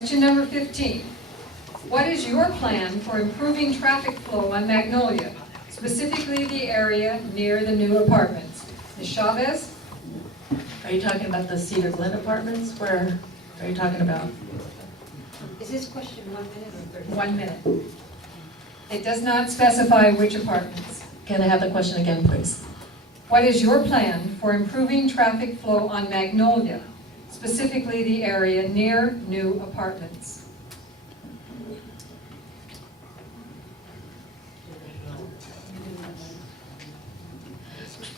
Question number 15. What is your plan for improving traffic flow on Magnolia, specifically the area near the new apartments? Ms. Chavez? Are you talking about the Cedar Glen apartments? Where are you talking about? Is this question 1 minute or 30? 1 minute. It does not specify which apartments. Can I have the question again, please? What is your plan for improving traffic flow on Magnolia, specifically the area near new apartments?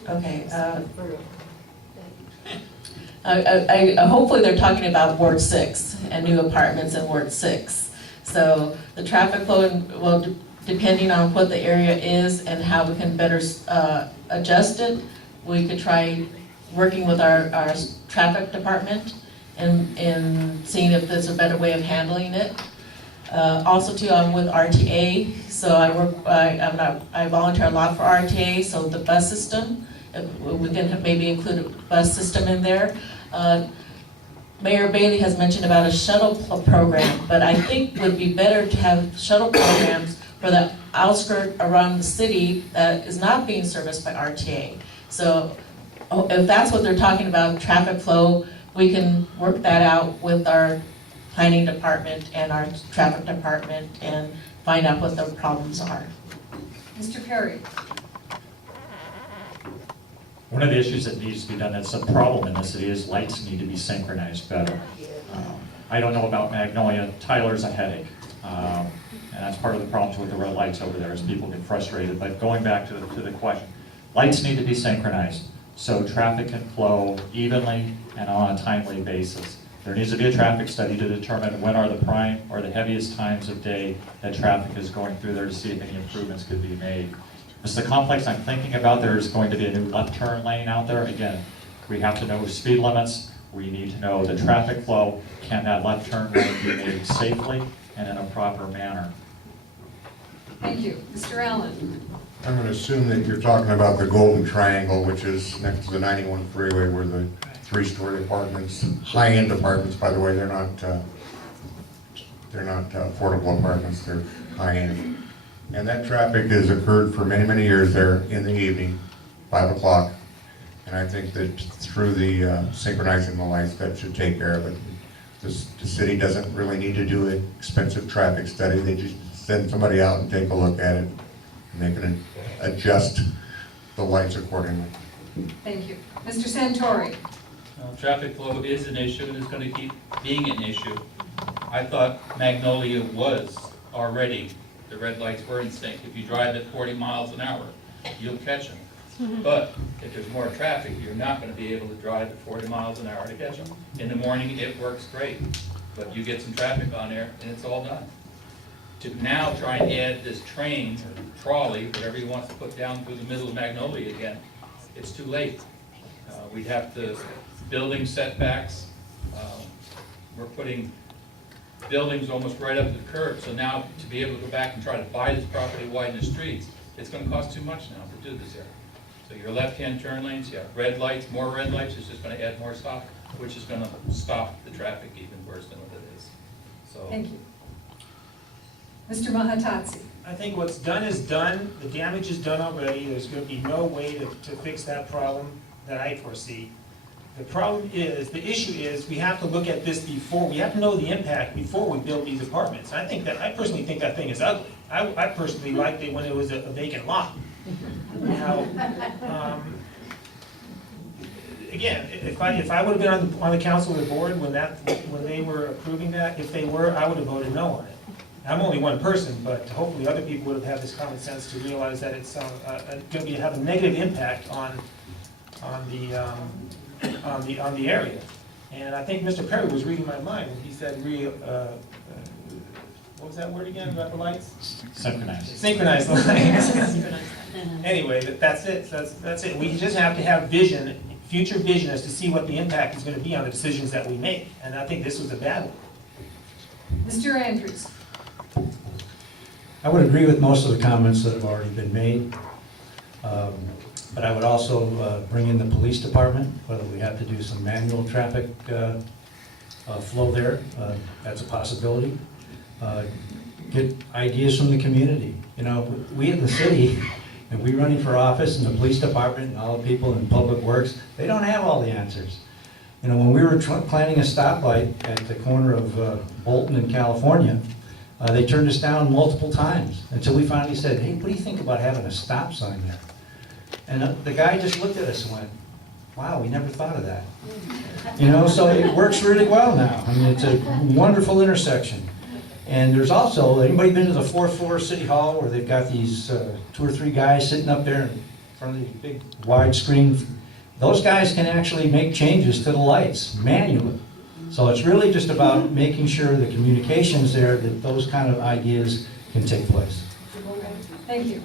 Okay. Hopefully they're talking about Ward 6 and new apartments in Ward 6. So the traffic flow, well, depending on what the area is and how we can better adjust it, we could try working with our traffic department and seeing if there's a better way of handling it. Also too, I'm with RTA, so I volunteer a lot for RTA, so the bus system, if we can maybe include a bus system in there. Mayor Bailey has mentioned about a shuttle program, but I think it would be better to have shuttle programs for the outskirts around the city that is not being serviced by RTA. So if that's what they're talking about, traffic flow, we can work that out with our planning department and our traffic department and find out what the problems are. Mr. Perry? One of the issues that needs to be done, that's a problem in the city, is lights need to be synchronized better. I don't know about Magnolia, Tyler's a headache. And that's part of the problems with the red lights over there, is people get frustrated. But going back to the question, lights need to be synchronized so traffic can flow evenly and on a timely basis. There needs to be a traffic study to determine when are the prime or the heaviest times of day that traffic is going through there to see if any improvements could be made. This is the complex I'm thinking about. There's going to be a new left turn lane out there. Again, we have to know speed limits. We need to know the traffic flow. Can that left turn lane be made safely and in a proper manner? Thank you. Mr. Allen? I'm going to assume that you're talking about the Golden Triangle, which is next to the 91 freeway, where the three-story apartments, high-end apartments, by the way, they're not affordable apartments, they're high-end. And that traffic has occurred for many, many years there in the evening, 5 o'clock. And I think that through the synchronizing the lights, that should take care of it. The city doesn't really need to do an expensive traffic study. They just send somebody out and take a look at it, and they can adjust the lights accordingly. Thank you. Mr. Santori? Traffic flow is an issue and is going to keep being an issue. I thought Magnolia was already, the red lights were in sync. If you drive at 40 miles an hour, you'll catch them. But if there's more traffic, you're not going to be able to drive at 40 miles an hour to catch them. In the morning, it works great, but you get some traffic on there and it's all done. To now try and add this train or trolley, whatever he wants to put down through the middle of Magnolia again, it's too late. We'd have to, building setbacks, we're putting buildings almost right up to the curb, so now to be able to go back and try to buy this property, widen the streets, it's going to cost too much now to do this area. So your left-hand turn lanes, you have red lights, more red lights, it's just going to add more stop, which is going to stop the traffic even worse than what it is. So. Thank you. Mr. Mahatatsi? I think what's done is done. The damage is done already. There's going to be no way to fix that problem that I foresee. The problem is, the issue is, we have to look at this before, we have to know the impact before we build these apartments. I personally think that thing is ugly. I personally liked it when it was a vacant lot. Now, again, if I would have been on the council or the board when they were approving that, if they were, I would have voted no on it. I'm only one person, but hopefully other people would have had this common sense to realize that it's going to have a negative impact on the area. And I think Mr. Perry was reading my mind when he said what was that word again about the lights? Synchronized. Synchronize the lights. Anyway, that's it. That's it. We just have to have vision, future vision, as to see what the impact is going to be on the decisions that we make. And I think this was a bad one. Mr. Andrews? I would agree with most of the comments that have already been made, but I would also bring in the police department, whether we have to do some manual traffic flow there, that's a possibility. Get ideas from the community. You know, we in the city, and we running for office, and the police department, and all the people in public works, they don't have all the answers. You know, when we were planning a stoplight at the corner of Bolton and California, they turned us down multiple times until we finally said, hey, what do you think about having a stop sign there? And the guy just looked at us and went, wow, we never thought of that. You know, so it works really well now. I mean, it's a wonderful intersection. And there's also, anybody been to the 4th floor of City Hall where they've got these 2 or 3 guys sitting up there in front of these big wide screen? Those guys can actually make changes to the lights manually. So it's really just about making sure the communication's there, that those kind of ideas can take place. Thank you.